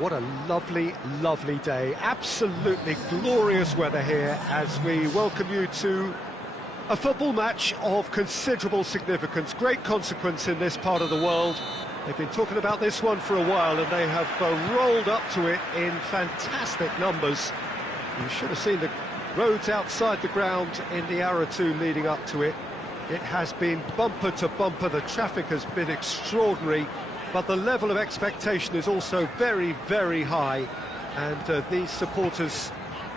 What a lovely, lovely day. Absolutely glorious weather here as we welcome you to a football match of considerable significance, great consequence in this part of the world. They've been talking about this one for a while and they have rolled up to it in fantastic numbers. You should have seen the roads outside the ground in the hour or two leading up to it. It has been bumper to bumper, the traffic has been extraordinary, but the level of expectation is also very, very high. And these supporters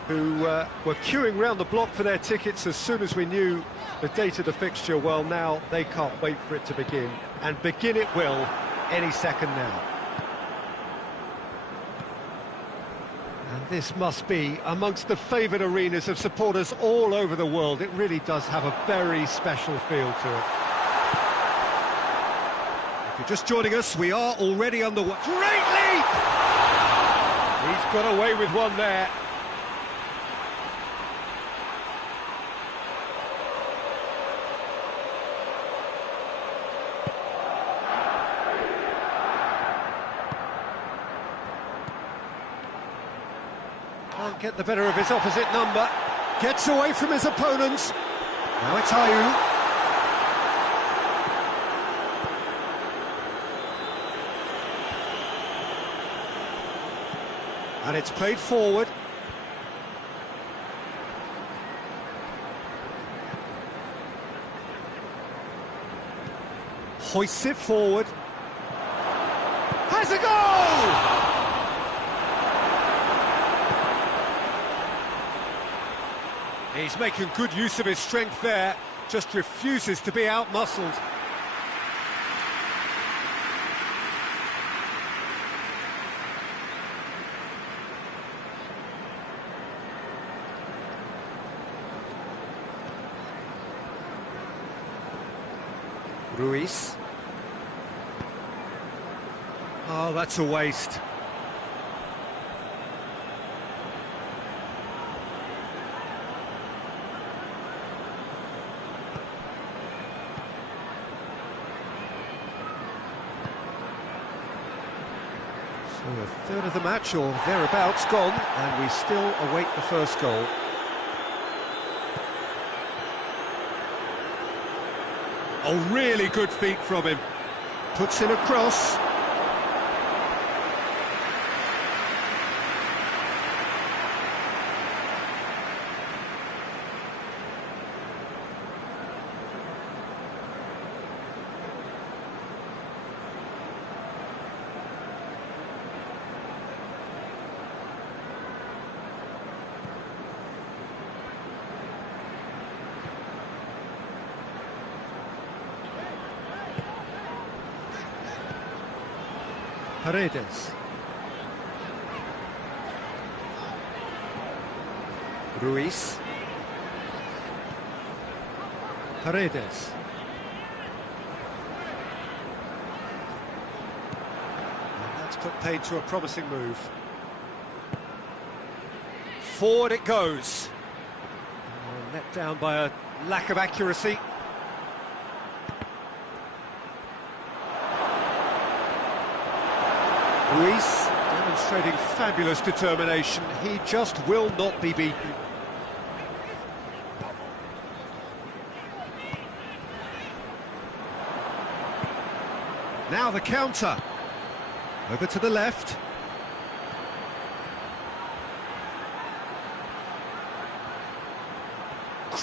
who were queuing round the block for their tickets as soon as we knew the date of the fixture, well, now they can't wait for it to begin. And begin it will any second now. And this must be amongst the favoured arenas of supporters all over the world. It really does have a very special feel to it. If you're just joining us, we are already underway. Great leap! He's got away with one there. Can't get the better of his opposite number. Gets away from his opponents. Now it's Ayew. And it's played forward. Hoists it forward. Has a goal! He's making good use of his strength there, just refuses to be out-muscled. Ruiz. Oh, that's a waste. So a third of the match, or thereabouts, gone, and we still await the first goal. Oh, really good feet from him. Puts in a cross. Paredes. Ruiz. Paredes. And that's put paid to a promising move. Forward it goes. Let down by a lack of accuracy. Ruiz demonstrating fabulous determination. He just will not be beaten. Now the counter. Over to the left.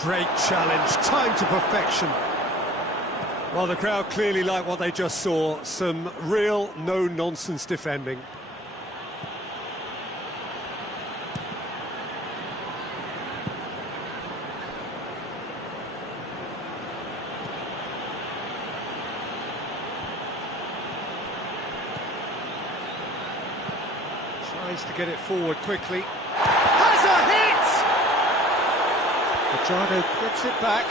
Great challenge, time to perfection. Well, the crowd clearly like what they just saw. Some real no-nonsense defending. Tries to get it forward quickly. Has a hit! Machado gets it back.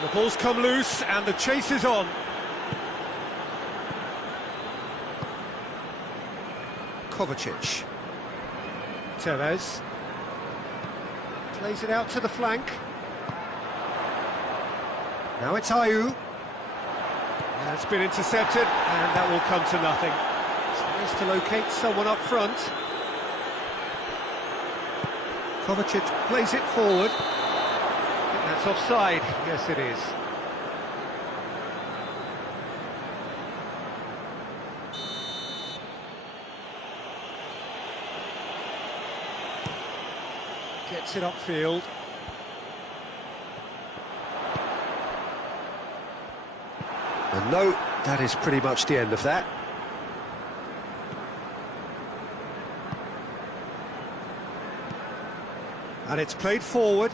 The ball's come loose and the chase is on. Kovacic. Tevez. Plays it out to the flank. Now it's Ayew. It's been intercepted, and that will come to nothing. Tries to locate someone up front. Kovacic plays it forward. I think that's offside. Yes, it is. Gets it upfield. And no, that is pretty much the end of that. And it's played forward.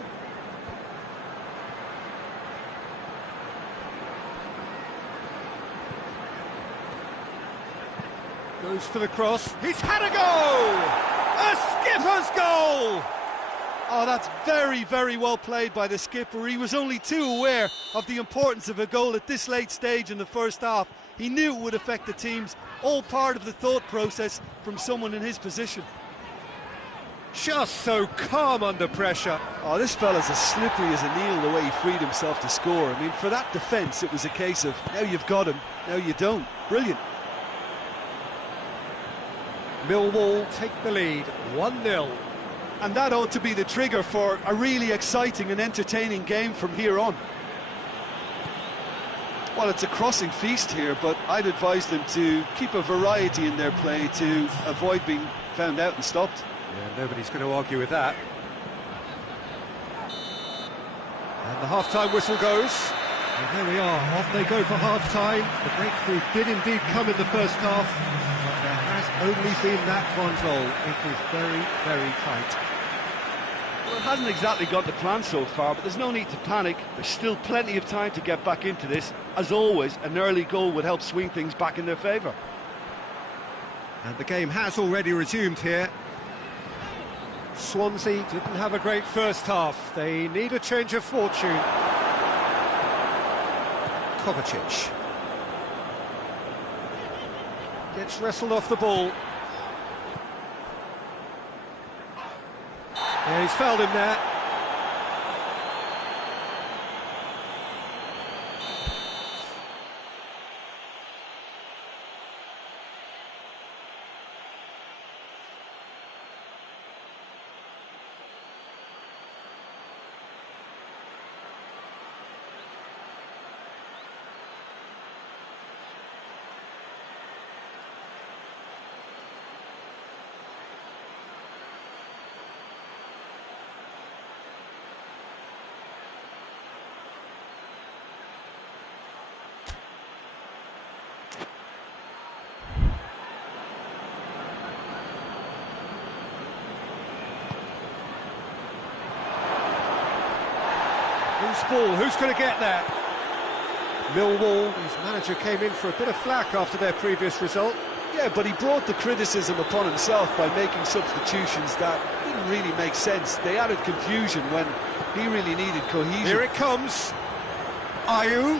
Goes for the cross. He's had a goal! A skipper's goal! Oh, that's very, very well played by the skipper. He was only too aware of the importance of a goal at this late stage in the first half. He knew it would affect the teams, all part of the thought process from someone in his position. Just so calm under pressure. Oh, this fella's as slippery as a needle the way he freed himself to score. I mean, for that defence, it was a case of, now you've got him, now you don't. Brilliant. Millwall take the lead, 1-0. And that ought to be the trigger for a really exciting and entertaining game from here on. Well, it's a crossing feast here, but I'd advise them to keep a variety in their play to avoid being found out and stopped. Yeah, nobody's going to argue with that. And the half-time whistle goes. And there we are, off they go for half-time. The breakthrough did indeed come in the first half, but there has only been that one goal. It is very, very tight. Well, it hasn't exactly got the plan so far, but there's no need to panic. There's still plenty of time to get back into this. As always, an early goal would help swing things back in their favour. And the game has already resumed here. Swansea didn't have a great first half. They need a change of fortune. Kovacic gets wrestled off the ball. Yeah, he's fouled him there. Loose ball, who's going to get that? Millwall, whose manager came in for a bit of flack after their previous result. Yeah, but he brought the criticism upon himself by making substitutions that didn't really make sense. They added confusion when he really needed cohesion. Here it comes. Ayew.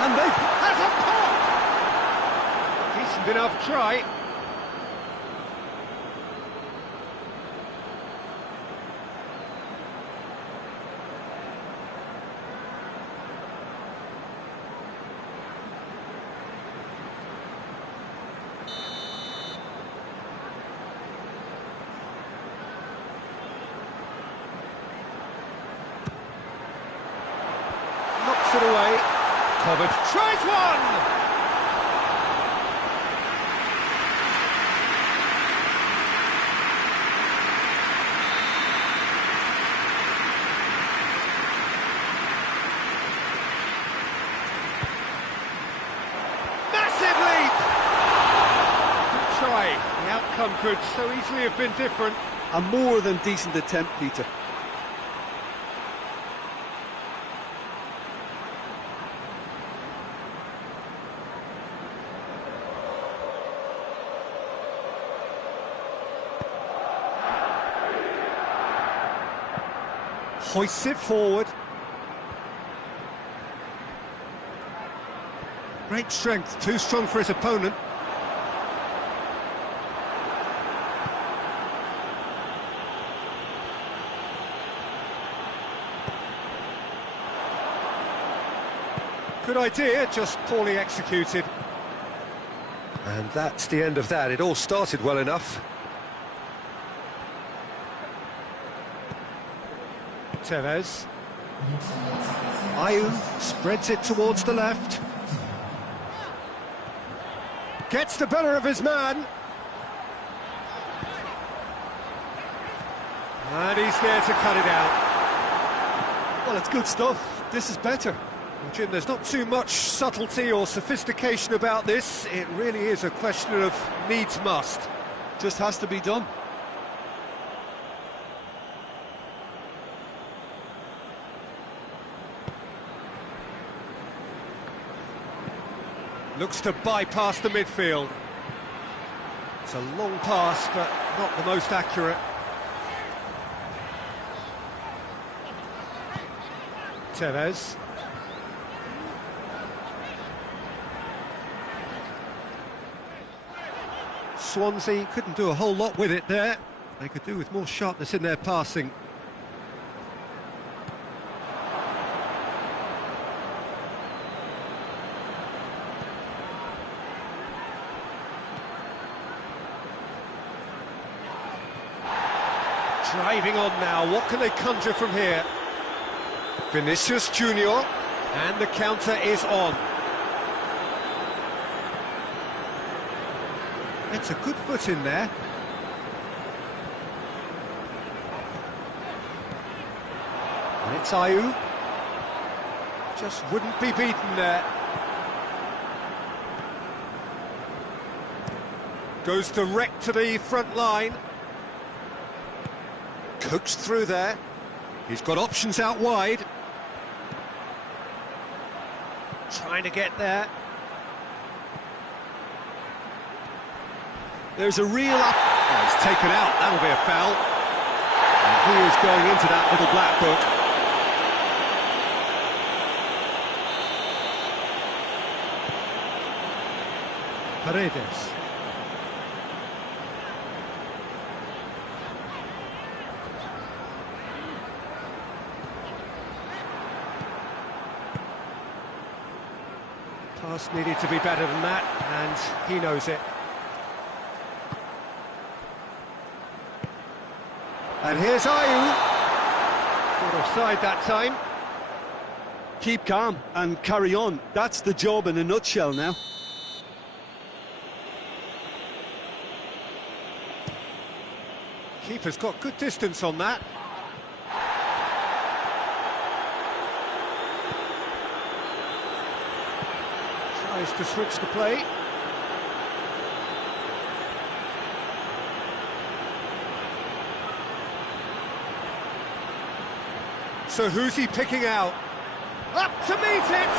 And they has a pop! Decent enough try. Knocks it away. Kovacic tries one! Massive leap! Good try. The outcome could so easily have been different. A more than decent attempt, Peter. Hoists it forward. Great strength, too strong for his opponent. Good idea, just poorly executed. And that's the end of that. It all started well enough. Tevez. Ayew spreads it towards the left. Gets the better of his man. And he's there to cut it out. Well, it's good stuff. This is better. Well, Jim, there's not too much subtlety or sophistication about this. It really is a question of needs must. Just has to be done. Looks to bypass the midfield. It's a long pass, but not the most accurate. Tevez. Swansea couldn't do a whole lot with it there. They could do with more sharpness in their passing. Driving on now, what can they conjure from here? Vinicius Junior, and the counter is on. It's a good foot in there. And it's Ayew. Just wouldn't be beaten there. Goes direct to the front line. Cooks through there. He's got options out wide. Trying to get there. There's a real... Oh, he's taken out. That'll be a foul. And he is going into that little black book. Paredes. Pass needed to be better than that, and he knows it. And here's Ayew. Got offside that time. Keep calm and carry on. That's the job in a nutshell now. Keeper's got good distance on that. Tries to switch the play. So who's he picking out? Up to meet it!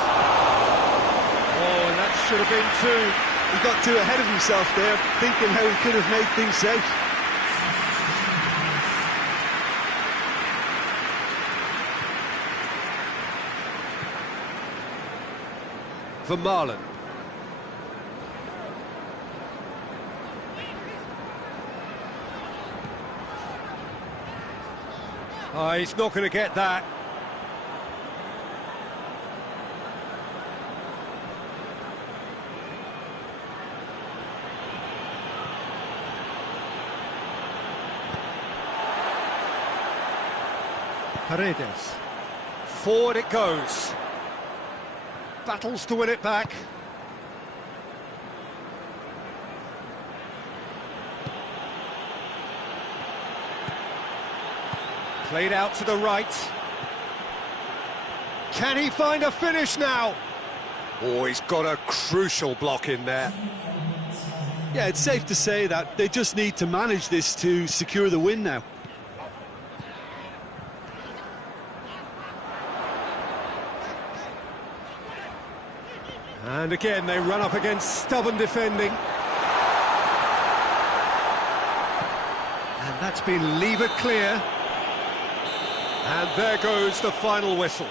Oh, and that should have been two. He got too ahead of himself there, thinking how he could have made things safe. Vermaelen. Oh, he's not going to get that. Paredes. Forward it goes. Battles to win it back. Played out to the right. Can he find a finish now? Oh, he's got a crucial block in there. Yeah, it's safe to say that they just need to manage this to secure the win now. And again, they run up against stubborn defending. And that's been levered clear. And there goes the final whistle.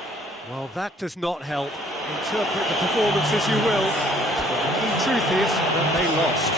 Well, that does not help. Interpret the performance as you will. But the truth is that they lost.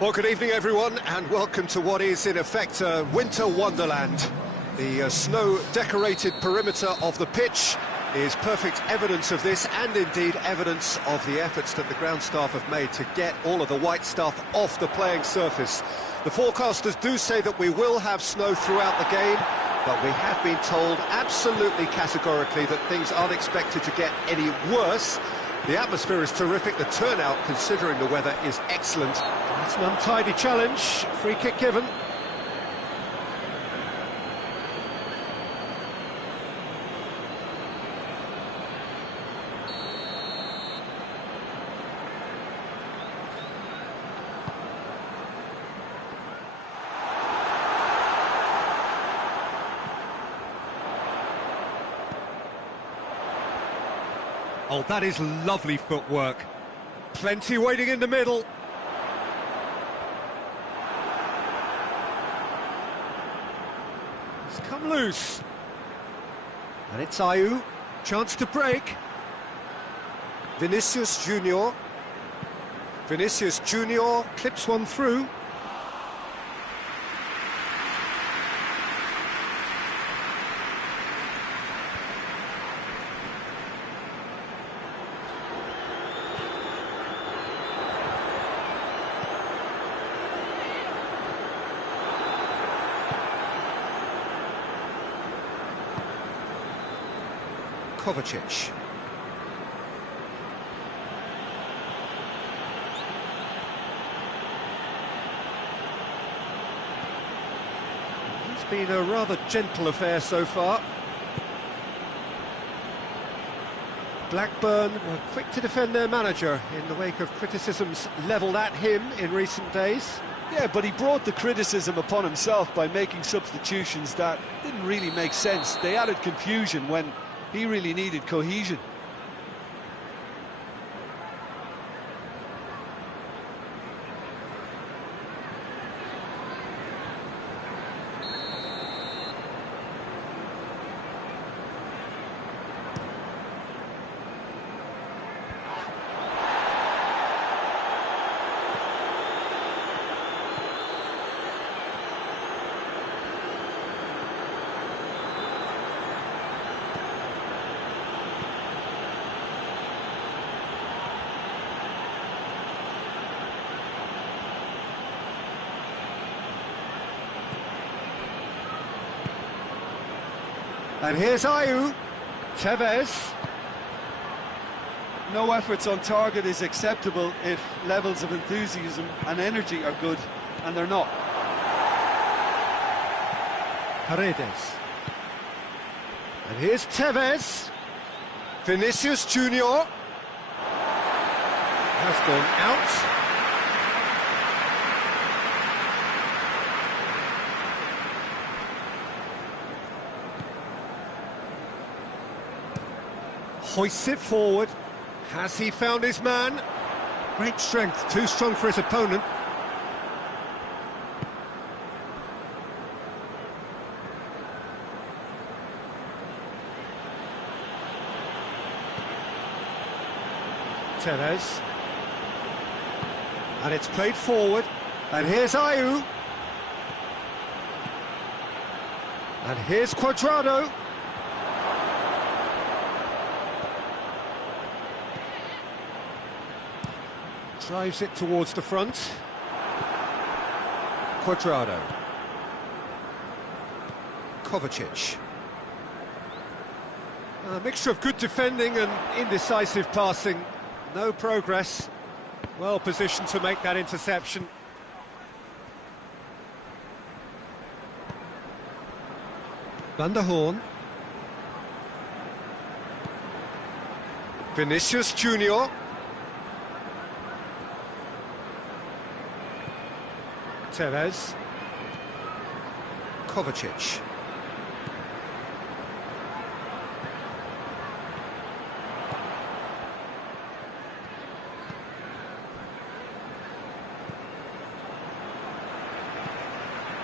Well, good evening, everyone, and welcome to what is, in effect, a winter wonderland. The snow-decorated perimeter of the pitch is perfect evidence of this, and indeed evidence of the efforts that the ground staff have made to get all of the white stuff off the playing surface. The forecasters do say that we will have snow throughout the game, but we have been told absolutely categorically that things aren't expected to get any worse. The atmosphere is terrific, the turnout, considering the weather, is excellent. It's an untidy challenge, free kick given. Oh, that is lovely footwork. Plenty waiting in the middle. It's come loose. And it's Ayew. Chance to break. Vinicius Junior. Vinicius Junior clips one through. Kovacic. It's been a rather gentle affair so far. Blackburn were quick to defend their manager in the wake of criticisms levelled at him in recent days. Yeah, but he brought the criticism upon himself by making substitutions that didn't really make sense. They added confusion when he really needed cohesion. And here's Ayew. Tevez. No efforts on target is acceptable if levels of enthusiasm and energy are good, and they're not. Paredes. And here's Tevez. Vinicius Junior has gone out. Hoists it forward. Has he found his man? Great strength, too strong for his opponent. Tevez. And it's played forward. And here's Ayew. And here's Cuadrado. Drives it towards the front. Cuadrado. Kovacic. A mixture of good defending and indecisive passing. No progress. Well positioned to make that interception. Van der Hoorn. Vinicius Junior. Tevez. Kovacic.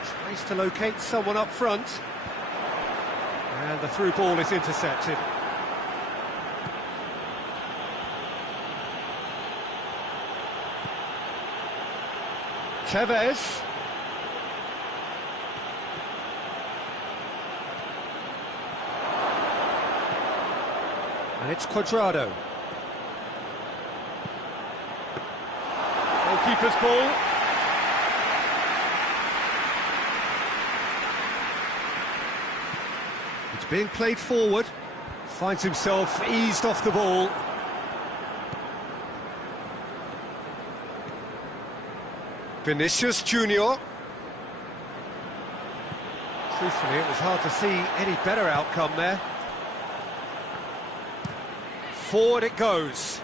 Tries to locate someone up front. And the through ball is intercepted. Tevez. And it's Cuadrado. Goalkeeper's ball. It's being played forward. Finds himself eased off the ball. Vinicius Junior. Truthfully, it was hard to see any better outcome there. Forward it goes.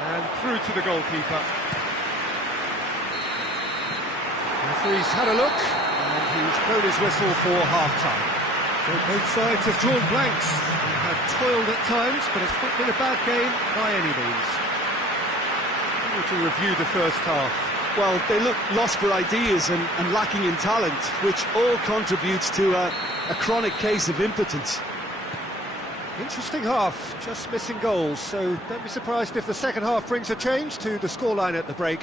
And through to the goalkeeper. The referee's had a look, and he's blown his whistle for half-time. So both sides have drawn blanks. They have toiled at times, but it's not been a bad game by any means. To review the first half. Well, they look lost for ideas and lacking in talent, which all contributes to a chronic case of impotence. Interesting half, just missing goals, so don't be surprised if the second half brings a change to the scoreline at the break,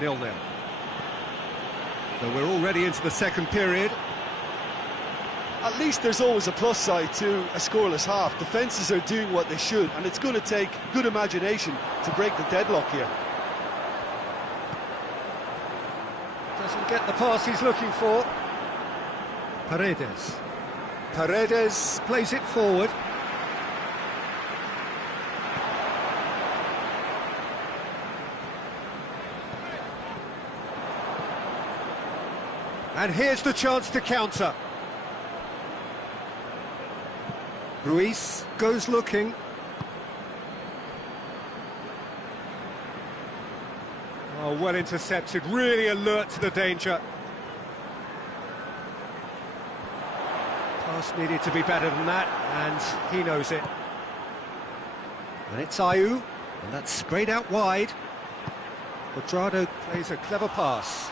0-0. So we're already into the second period. At least there's always a plus side to a scoreless half. Defences are doing what they should, and it's going to take good imagination to break the deadlock here. Doesn't get the pass he's looking for. Paredes plays it forward. And here's the chance to counter. Ruiz goes looking. Oh, well intercepted, really alert to the danger. Pass needed to be better than that, and he knows it. And it's Ayew, and that's sprayed out wide. Cuadrado plays a clever pass.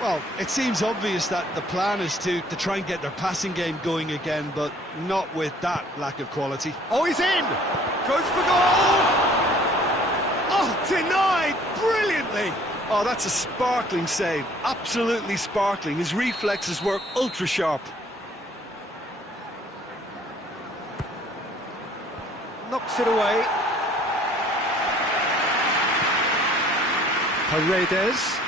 Well, it seems obvious that the plan is to try and get their passing game going again, but not with that lack of quality. Oh, he's in! Goes for goal! Oh, denied brilliantly! Oh, that's a sparkling save, absolutely sparkling. His reflexes were ultra-sharp. Knocks it away. Paredes.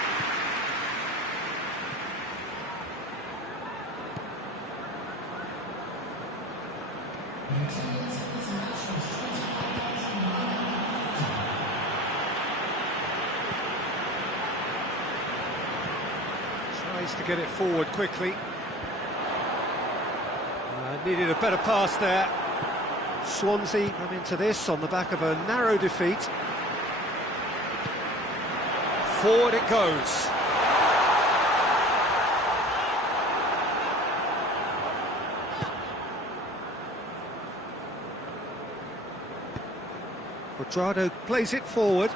Tries to get it forward quickly. Needed a better pass there. Swansea come into this on the back of a narrow defeat. Forward it goes. Cuadrado plays it forward.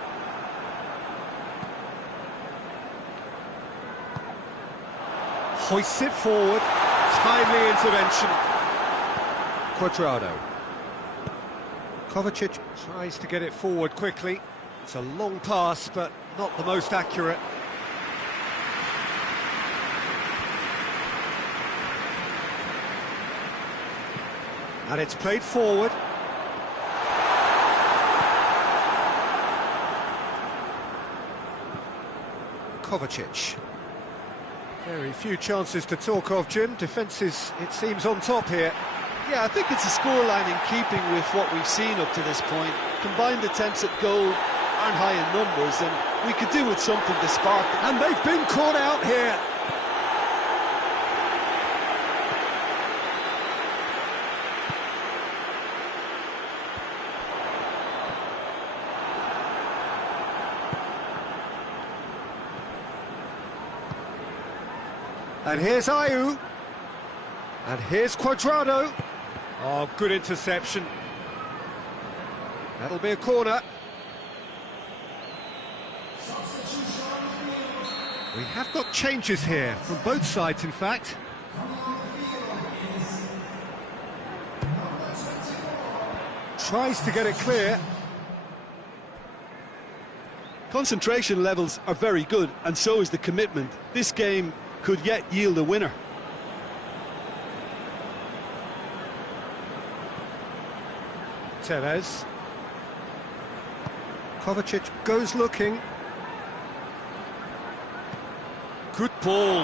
Hoists it forward. Timely intervention. Cuadrado. Kovacic tries to get it forward quickly. It's a long pass, but not the most accurate. And it's played forward. Kovacic. Very few chances to talk of, Jim. Defence is, it seems, on top here. Yeah, I think it's a scoreline in keeping with what we've seen up to this point. Combined attempts at goal aren't high in numbers, and we could do with something to spark them. And they've been caught out here. And here's Ayew. And here's Cuadrado. Oh, good interception. That'll be a corner. We have got changes here, from both sides, in fact. Tries to get it clear. Concentration levels are very good, and so is the commitment. This game could yet yield a winner. Tevez. Kovacic goes looking. Good ball.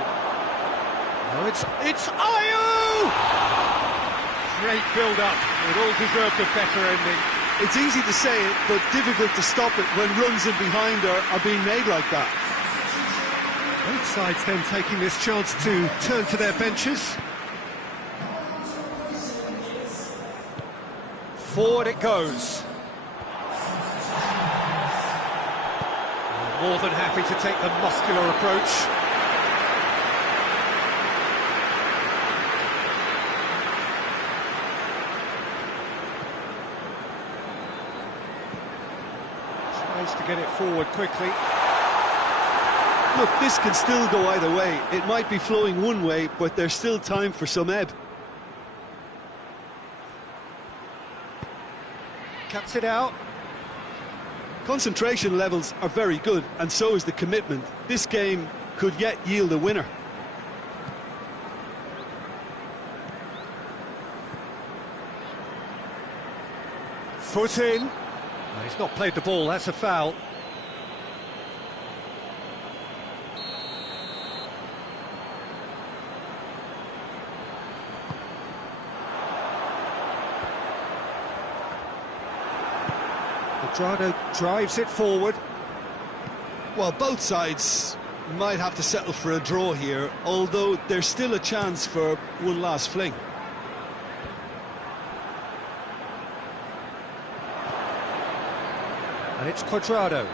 No, it's Ayew! Great build-up. It all deserved a better ending. It's easy to say it, but difficult to stop it when runs in behind are being made like that. Both sides then taking this chance to turn to their benches. Forward it goes. More than happy to take the muscular approach. Tries to get it forward quickly. Look, this can still go either way. It might be flowing one way, but there's still time for some ebb. Cuts it out. Concentration levels are very good, and so is the commitment. This game could yet yield a winner. Foot in. No, he's not played the ball, that's a foul. Quadrado drives it forward. Well, both sides might have to settle for a draw here, although there's still a chance for one last fling. And it's Quadrado.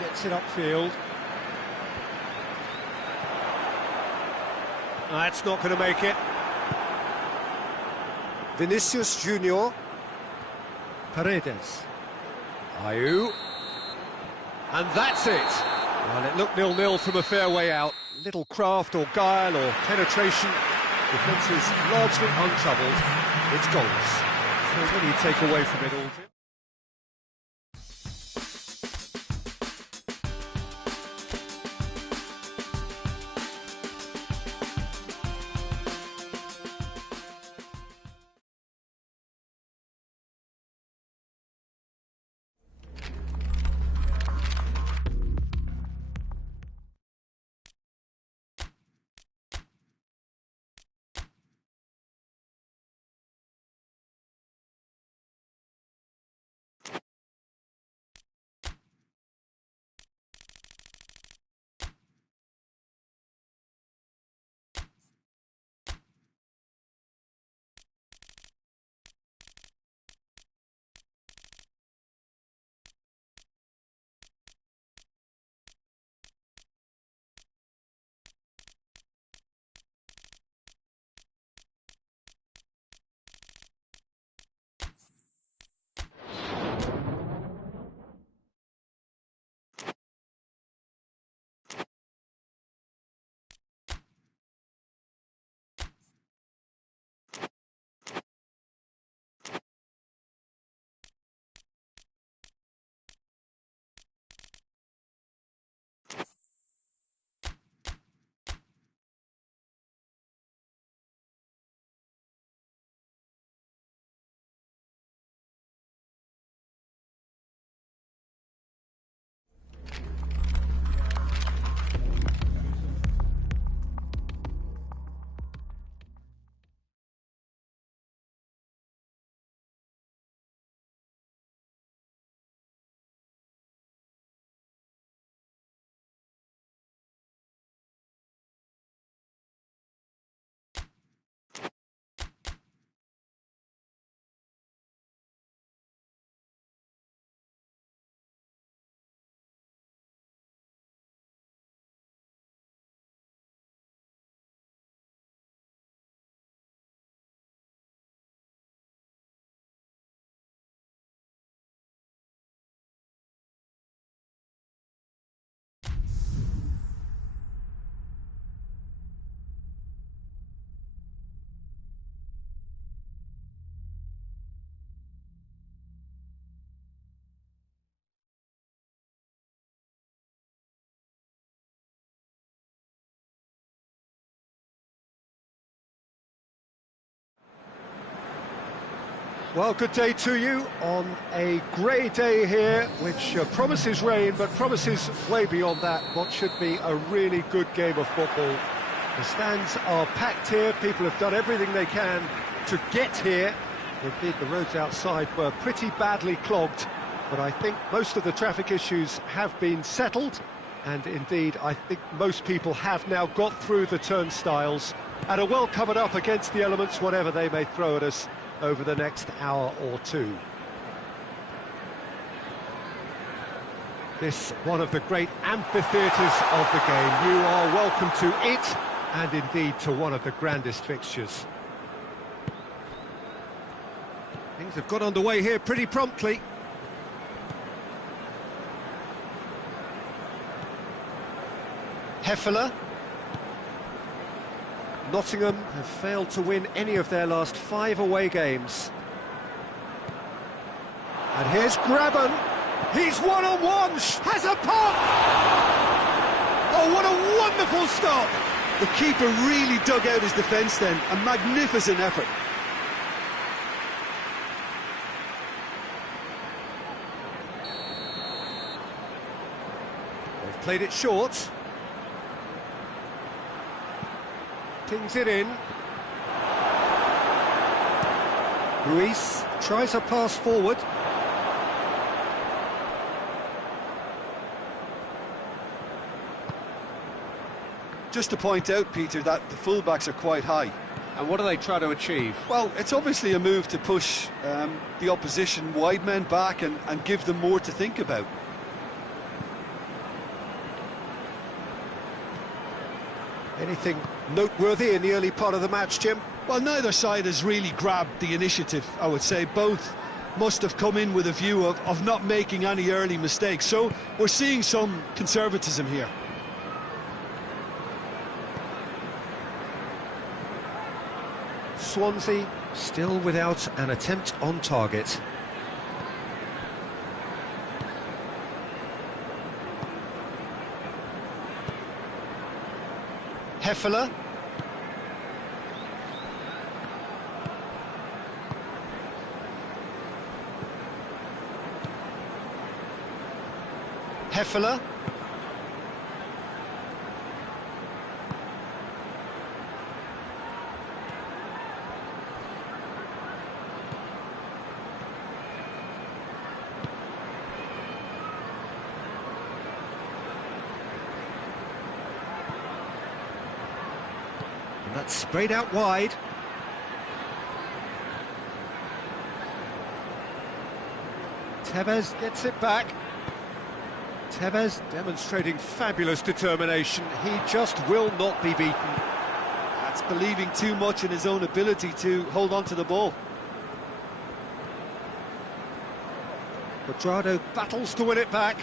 Gets it upfield. That's not going to make it. Vinicius Junior. Paredes. Ayew. And that's it. Well, it looked 0-0 from a fair way out. Little craft or guile or penetration. Defence is largely untroubled. It's goals. So what do you take away from it all, Jim? Well, good day to you on a grey day here, which promises rain, but promises way beyond that what should be a really good game of football. The stands are packed here, people have done everything they can to get here. Indeed, the roads outside were pretty badly clogged, but I think most of the traffic issues have been settled, and indeed, I think most people have now got through the turnstiles and are well covered up against the elements, whatever they may throw at us over the next hour or two. This one of the great amphitheatres of the game. You are welcome to it, and indeed to one of the grandest fixtures. Things have got underway here pretty promptly. Heffeler. Nottingham have failed to win any of their last 5 away games. And here's Graben. He's one-on-one, has a pop! Oh, what a wonderful stop! The keeper really dug out his defence then, a magnificent effort. They've played it short. Pings it in. Ruiz tries a pass forward. Just to point out, Peter, that the fullbacks are quite high. And what do they try to achieve? Well, it's obviously a move to push the opposition wide men back and give them more to think about. Anything noteworthy in the early part of the match, Jim? Well, neither side has really grabbed the initiative, I would say. Both must have come in with a view of not making any early mistakes. So we're seeing some conservatism here. Swansea still without an attempt on target. Heffeler. Heffeler. That's sprayed out wide. Tevez gets it back. Tevez demonstrating fabulous determination. He just will not be beaten. That's believing too much in his own ability to hold on to the ball. Quadrado battles to win it back.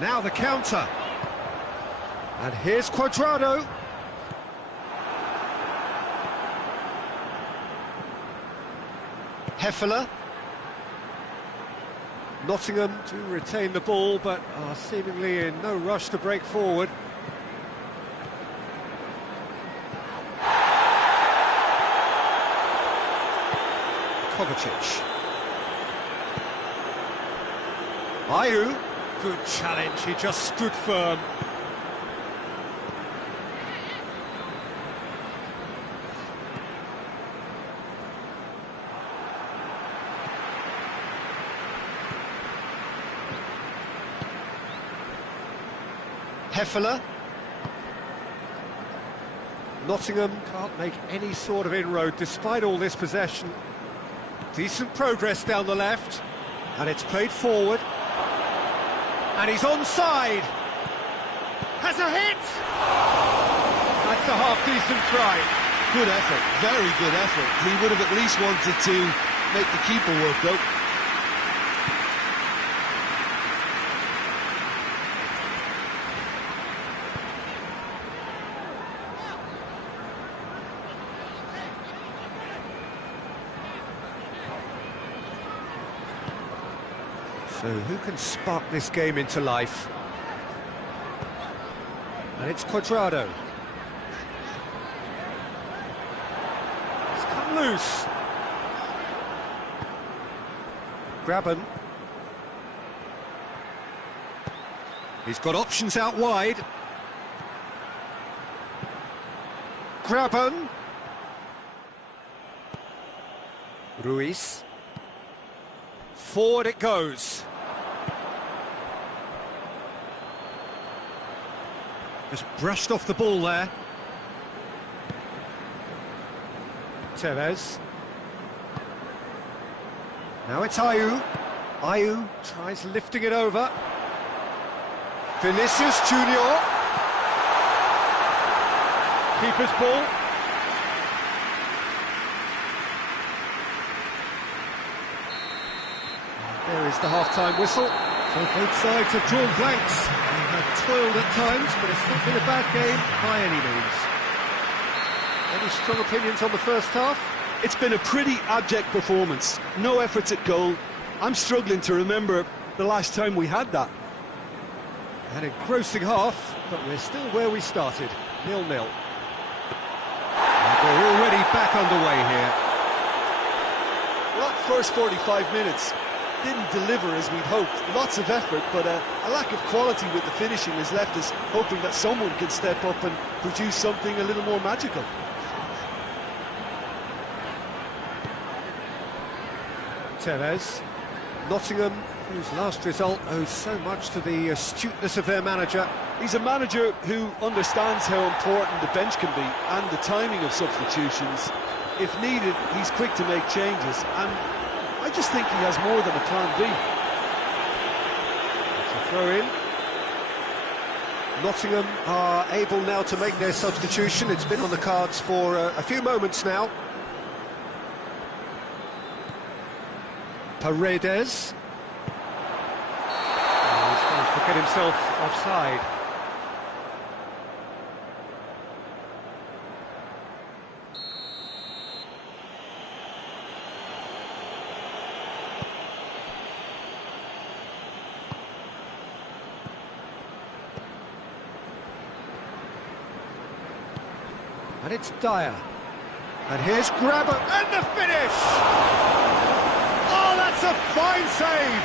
Now the counter. And here's Quadrado. Heffeler. Nottingham do retain the ball, but are seemingly in no rush to break forward. Kovacic. Ayew. Good challenge, he just stood firm. Heffeler. Nottingham can't make any sort of inroad despite all this possession. Decent progress down the left, and it's played forward. And he's onside. Has a hit! That's a half-decent try. Good effort, very good effort. He would have at least wanted to make the keeper work, though. So who can spark this game into life? And it's Quadrado. It's come loose. Graben. He's got options out wide. Graben. Ruiz. Forward it goes. Just brushed off the ball there. Tevez. Now it's Ayew. Ayew tries lifting it over. Vinicius Junior. Keeper's ball. There is the half-time whistle. So both sides have drawn blanks. They have toiled at times, but it's not been a bad game by any means. Any strong opinions on the first half? It's been a pretty abject performance. No efforts at goal. I'm struggling to remember the last time we had that. An engrossing half, but we're still where we started, 0-0. And we're already back underway here. Well, that first 45 minutes didn't deliver as we'd hoped. Lots of effort, but a lack of quality with the finishing has left us hoping that someone can step up and produce something a little more magical. Tevez. Nottingham, whose last result owes so much to the astuteness of their manager. He's a manager who understands how important the bench can be and the timing of substitutions. If needed, he's quick to make changes, and I just think he has more than a plan B. It's a throw-in. Nottingham are able now to make their substitution. It's been on the cards for a few moments now. Paredes. Oh, he's going to get himself offside. And it's Dyer. And here's Graben, and the finish! Oh, that's a fine save!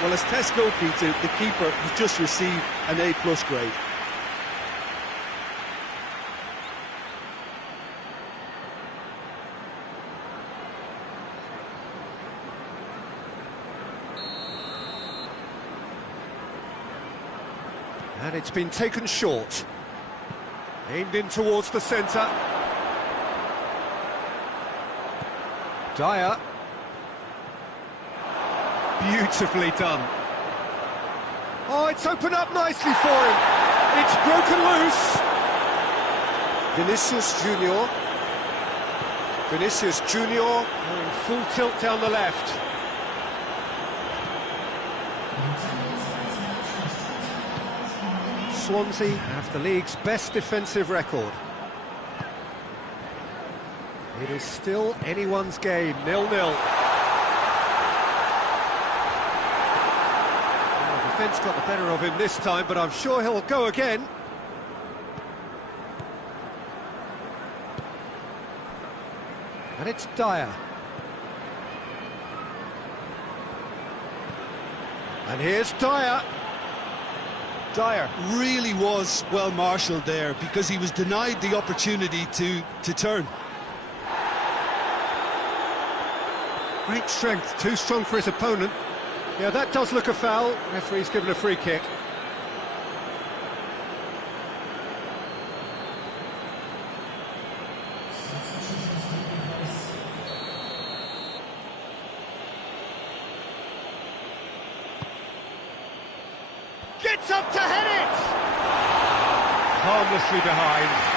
Well, as test goalkeeper, the keeper has just received an A+ grade. And it's been taken short. Aimed in towards the centre. Dyer. Beautifully done. Oh, it's opened up nicely for him. It's broken loose. Vinicius Junior. Vinicius Junior going full tilt down the left. Swansea have the league's best defensive record. It is still anyone's game, 0-0. The defence got the better of him this time, but I'm sure he'll go again. And it's Dyer. And here's Dyer. Dyer really was well marshalled there because he was denied the opportunity to turn. Great strength, too strong for his opponent. Yeah, that does look a foul. Referee's given a free kick. Gets up to head it! Harmlessly behind.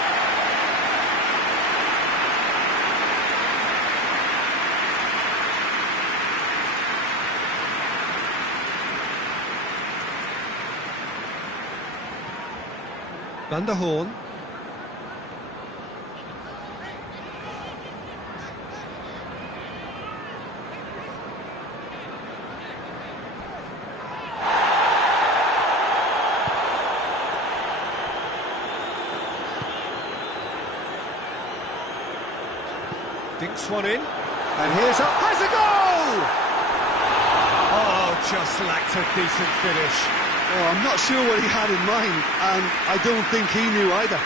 Van der Hoorn. Dinks one in, and here's up, has a goal! just lacked a decent finish. Oh, I'm not sure what he had in mind, and I don't think he knew either.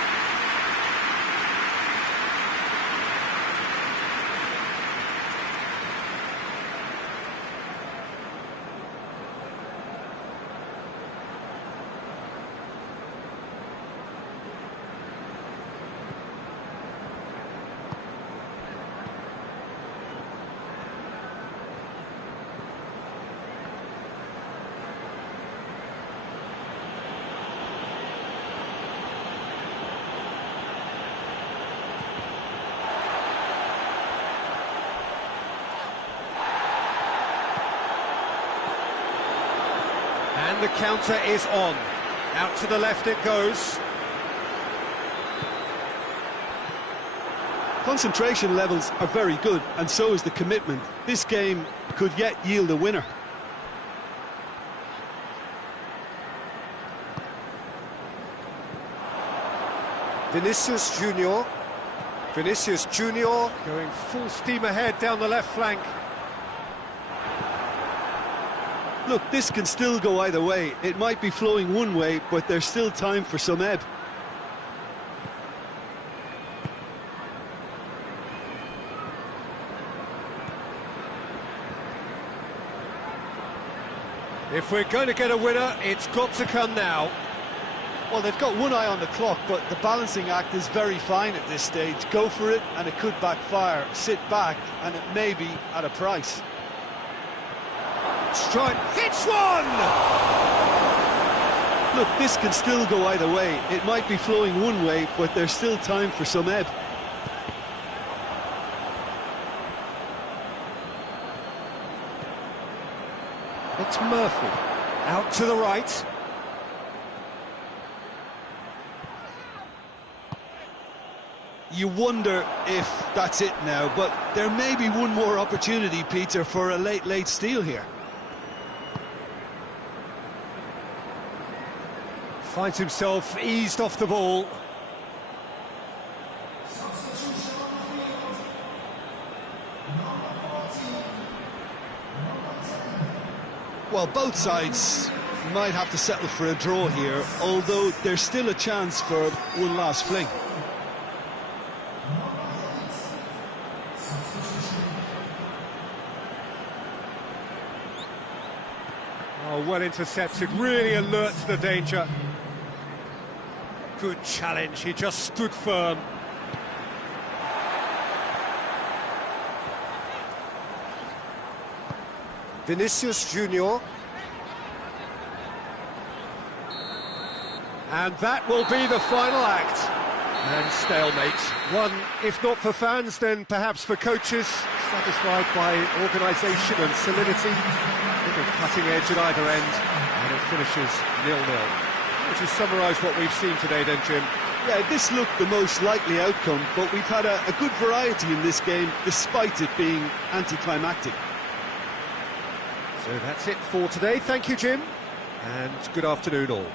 And the counter is on. Out to the left it goes. Concentration levels are very good, and so is the commitment. This game could yet yield a winner. Vinicius Junior. Vinicius Junior going full steam ahead down the left flank. Look, this can still go either way. It might be flowing one way, but there's still time for some ebb. If we're going to get a winner, it's got to come now. Well, they've got one eye on the clock, but the balancing act is very fine at this stage. Go for it, and it could backfire. Sit back, and it may be at a price. Strike, hits one! Look, this can still go either way. It might be flowing one way, but there's still time for some ebb. It's Murphy, out to the right. You wonder if that's it now, but there may be one more opportunity, Peter, for a late steal here. Finds himself eased off the ball. Well, both sides might have to settle for a draw here, although there's still a chance for one last fling. Oh, well intercepted, really alert to the danger. Good challenge, he just stood firm. Vinicius Junior. And that will be the final act. And stalemate. One, if not for fans, then perhaps for coaches, satisfied by organisation and solidity. Little cutting edge at either end, and it finishes 0-0. Would you summarise what we've seen today then, Jim? Yeah, this looked the most likely outcome, but we've had a good variety in this game, despite it being anticlimactic. So that's it for today. Thank you, Jim, and good afternoon all.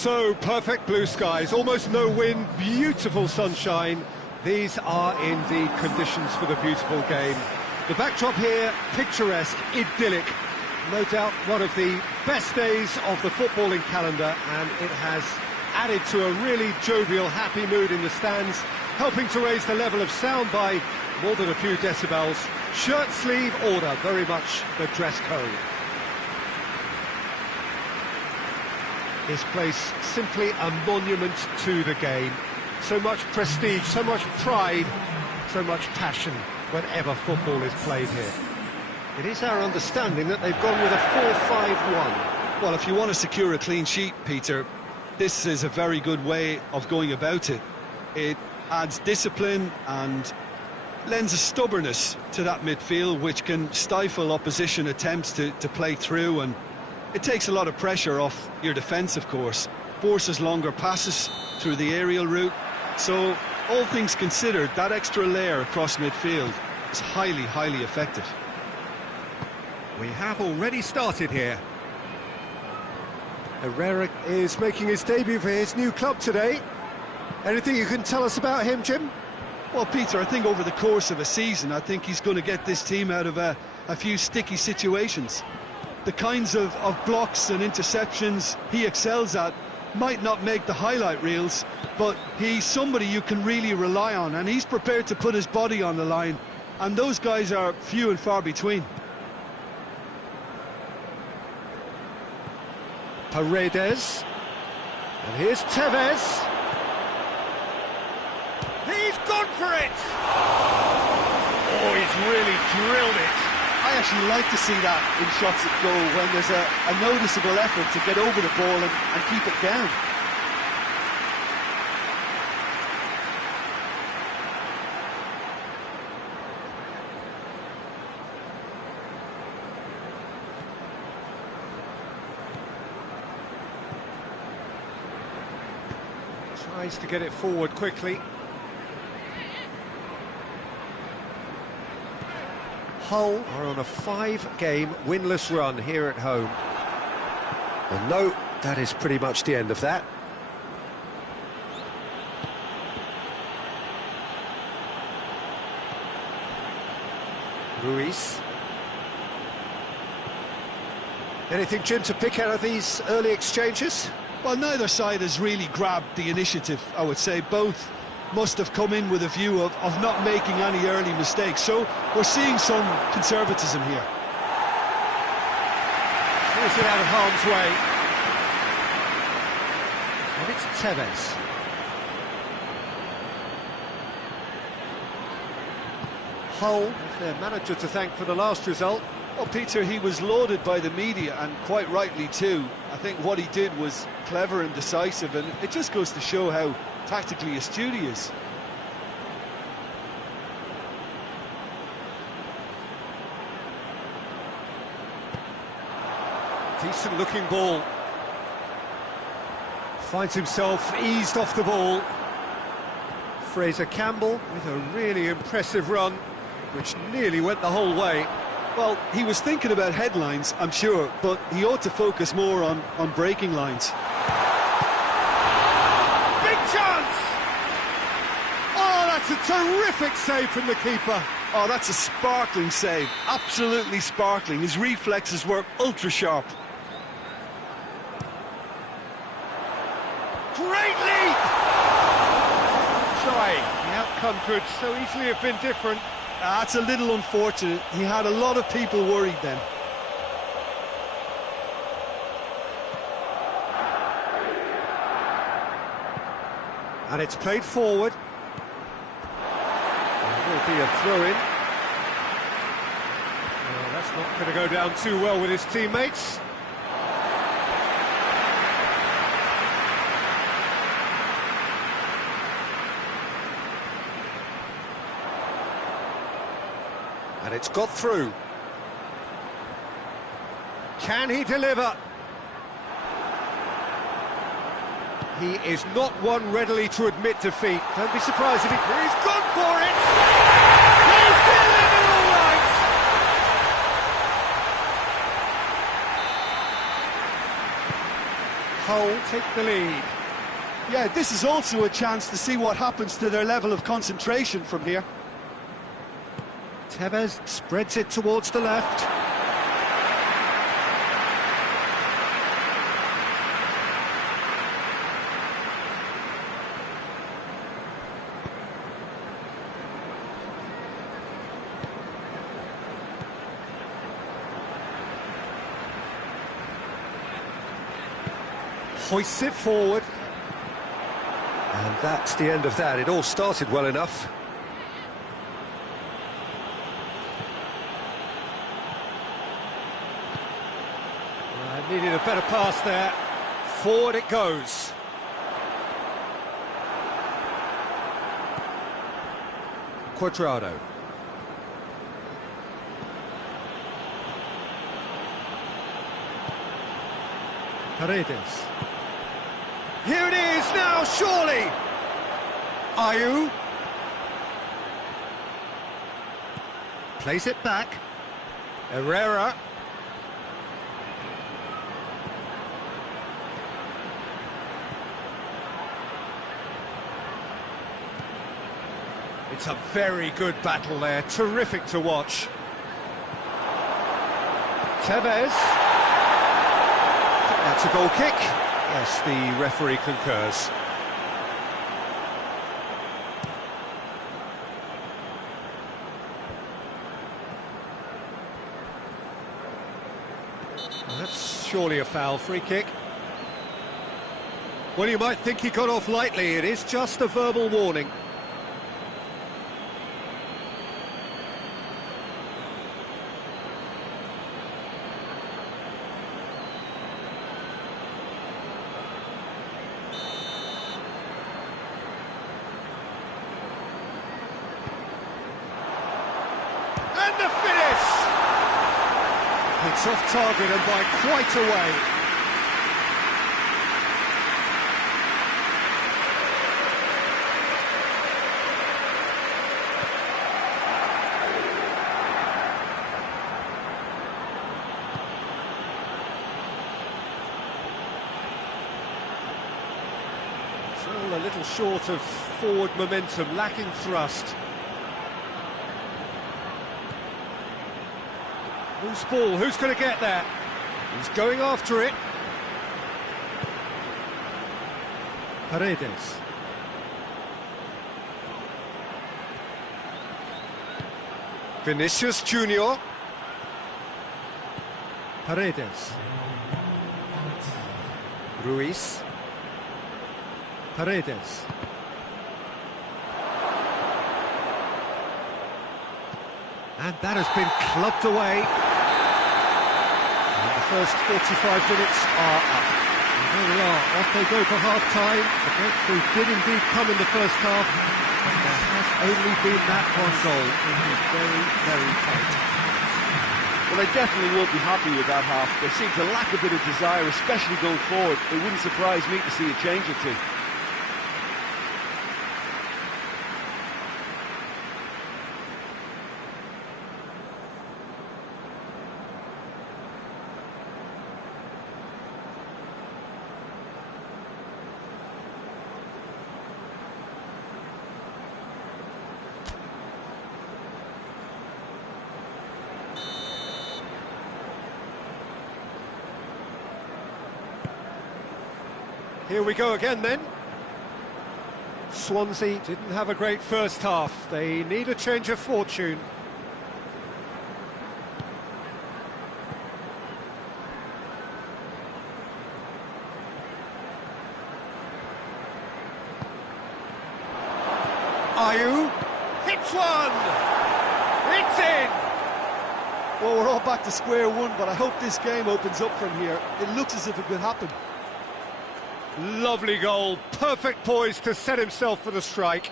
So, perfect blue skies, almost no wind, beautiful sunshine. These are indeed conditions for the beautiful game. The backdrop here, picturesque, idyllic. No doubt one of the best days of the footballing calendar, and it has added to a really jovial, happy mood in the stands, helping to raise the level of sound by more than a few decibels. Shirt sleeve order, very much the dress code. This place simply a monument to the game. So much prestige, so much pride, so much passion whenever football is played here. It is our understanding that they've gone with a 4-5-1. Well, if you want to secure a clean sheet, Peter, this is a very good way of going about it. It adds discipline and lends a stubbornness to that midfield, which can stifle opposition attempts to play through, and it takes a lot of pressure off your defence, of course. Forces longer passes through the aerial route. So, all things considered, that extra layer across midfield is highly, highly effective. We have already started here. Herrera is making his debut for his new club today. Anything you can tell us about him, Jim? Well, Peter, I think over the course of a season, I think he's going to get this team out of a few sticky situations. The kinds of blocks and interceptions he excels at might not make the highlight reels, but he's somebody you can really rely on, and he's prepared to put his body on the line, and those guys are few and far between. Paredes, and here's Tevez. He's gone for it! Oh, he's really drilled it. I actually like to see that in shots at goal, when there's a noticeable effort to get over the ball and keep it down. Tries to get it forward quickly. Hull are on a 5-game winless run here at home. And no, that is pretty much the end of that. Ruiz. Anything, Jim, to pick out of these early exchanges? Well, neither side has really grabbed the initiative, I would say. Both must have come in with a view of not making any early mistakes. So we're seeing some conservatism here. Here's it out of harm's way. And it's Tevez. Hull have their manager to thank for the last result. Well, Peter, he was lauded by the media, and quite rightly too. I think what he did was clever and decisive, and it just goes to show how tactically astute he is. Decent looking ball. Finds himself eased off the ball. Fraser Campbell with a really impressive run, which nearly went the whole way. Well, he was thinking about headlines, I'm sure, but he ought to focus more on breaking lines. Big chance! Oh, that's a terrific save from the keeper. Oh, that's a sparkling save, absolutely sparkling. His reflexes were ultra-sharp. Great leap! Trying. The outcome could so easily have been different. That's a little unfortunate. He had a lot of people worried then. And it's played forward. There will be a throw-in. Well, that's not going to go down too well with his teammates. And it's got through. Can he deliver? He is not one readily to admit defeat. Don't be surprised if he's gone for it! He's delivered all right! Hull take the lead. Yeah, this is also a chance to see what happens to their level of concentration from here. Tevez spreads it towards the left. Hoists it forward. And that's the end of that. It all started well enough. Needed a better pass there. Forward it goes. Cuadrado. Paredes. Here it is now, surely! Ayew. Plays it back. Herrera. It's a very good battle there, terrific to watch. Tevez. That's a goal kick. Yes, the referee concurs. Well, that's surely a foul, free kick. Well, you might think he got off lightly, it is just a verbal warning. And the finish! It's off target and by quite a way. Still a little short of forward momentum, lacking thrust. Loose ball, who's going to get that? He's going after it. Paredes. Vinicius Junior. Paredes. Ruiz. Paredes. And that has been clubbed away. And the first 45 minutes are up. And there we are, off they go for half-time. The breakthrough did indeed come in the first half, but there has only been that one goal. It was very, very tight. Well, they definitely won't be happy with that half. They seem to lack a bit of desire, especially going forward. It wouldn't surprise me to see a change or two. Here we go again then. Swansea didn't have a great first half. They need a change of fortune. Ayew hits one! It's in! Well, we're all back to square one, but I hope this game opens up from here. It looks as if it could happen. Lovely goal, perfect poise to set himself for the strike.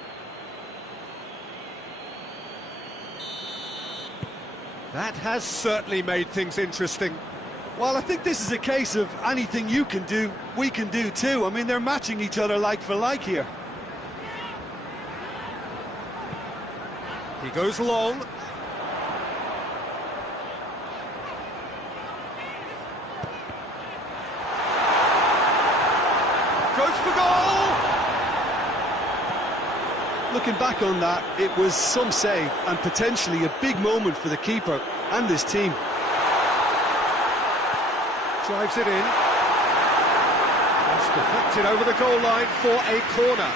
That has certainly made things interesting. Well, I think this is a case of anything you can do, we can do too. I mean, they're matching each other like for like here. He goes long. for goal! Looking back on that, it was some save and potentially a big moment for the keeper and his team. Drives it in. It's deflected over the goal line for a corner.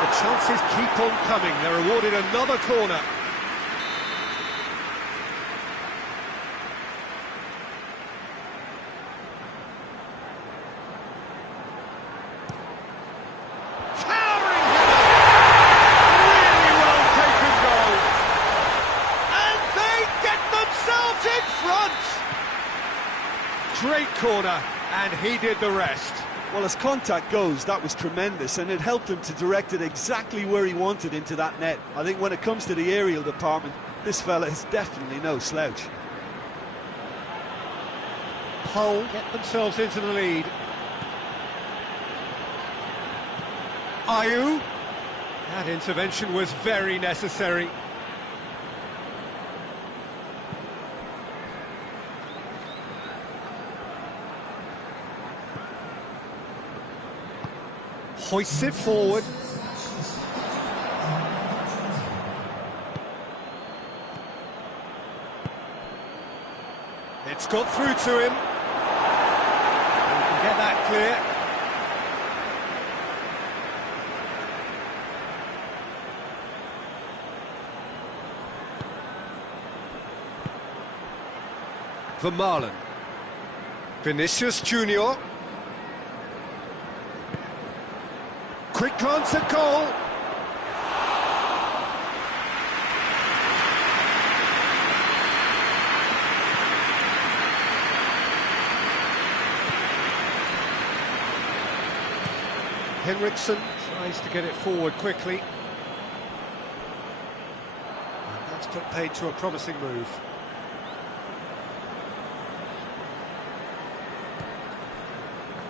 The chances keep on coming. They're awarded another corner. Great corner, and he did the rest. Well, as contact goes, that was tremendous, and it helped him to direct it exactly where he wanted into that net. I think when it comes to the aerial department, this fella is definitely no slouch. Hull get themselves into the lead. Ayew. That intervention was very necessary. Hoists it forward. It's got through to him. He can get that clear. Vermaelen. Vinicius Junior. Quick glance at goal. Henriksen tries to get it forward quickly. And that's put paid to a promising move.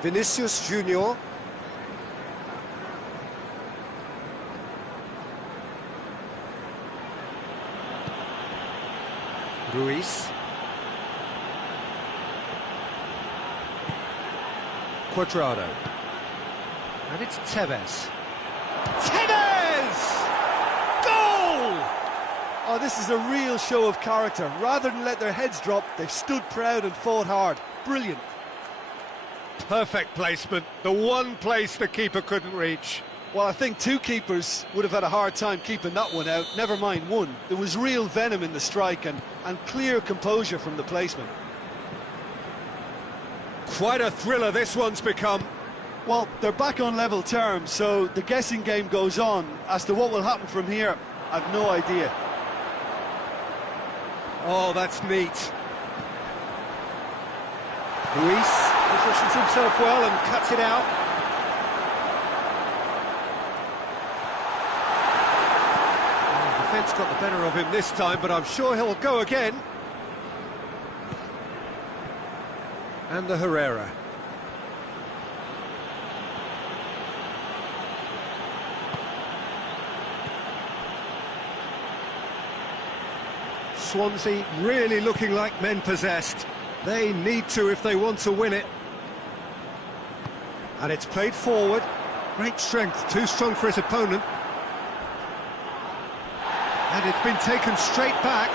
Vinicius Junior. Ruiz. Cuadrado. And it's Tevez. Tevez! Goal! Oh, this is a real show of character. Rather than let their heads drop, they've stood proud and fought hard. Brilliant. Perfect placement. The one place the keeper couldn't reach. Well, I think two keepers would have had a hard time keeping that one out, never mind one. There was real venom in the strike and clear composure from the placement. Quite a thriller this one's become. Well, they're back on level terms, so the guessing game goes on. As to what will happen from here, I've no idea. Oh, that's neat. Ruiz positions himself well and cuts it out. Defence got the better of him this time, but I'm sure he'll go again. And the Herrera. Swansea really looking like men possessed. They need to if they want to win it. And it's played forward. Great strength, too strong for his opponent. And it's been taken straight back.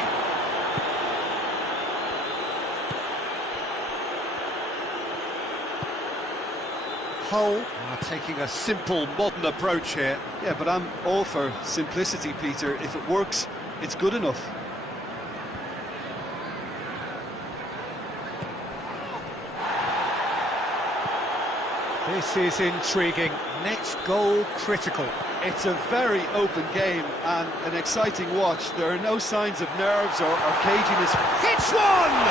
Hull are taking a simple, modern approach here. Yeah, but I'm all for simplicity, Peter. If it works, it's good enough. This is intriguing. Next goal critical. It's a very open game and an exciting watch. There are no signs of nerves or caginess. Hits one!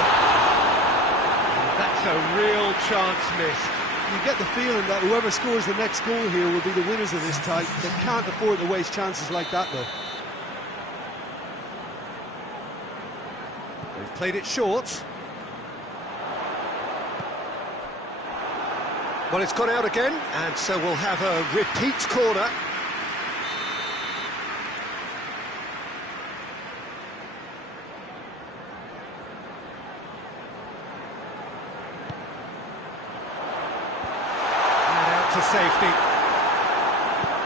That's a real chance missed. You get the feeling that whoever scores the next goal here will be the winners of this tie. They can't afford to waste chances like that, though. They've played it short. Well, it's gone out again, and so we'll have a repeat corner. to safety.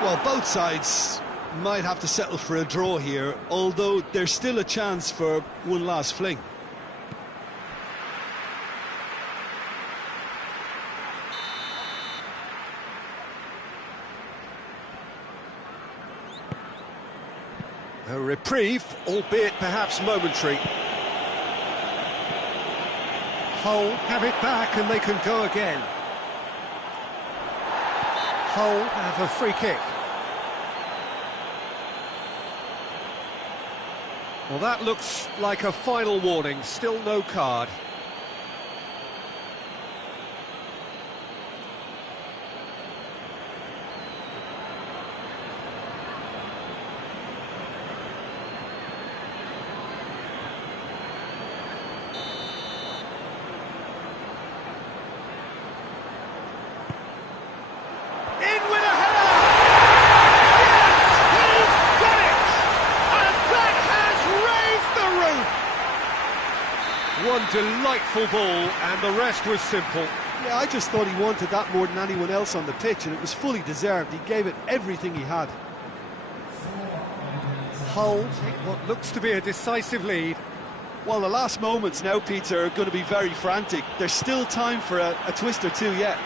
Well, both sides might have to settle for a draw here, although there's still a chance for one last fling. A reprieve, albeit perhaps momentary. Hull have it back and they can go again. Hull have a free kick. Well, that looks like a final warning, still no card. One delightful ball, and the rest was simple. Yeah, I just thought he wanted that more than anyone else on the pitch, and it was fully deserved. He gave it everything he had. Hull take what looks to be a decisive lead. Well, the last moments now, Peter, are going to be very frantic. There's still time for a twist or two yet.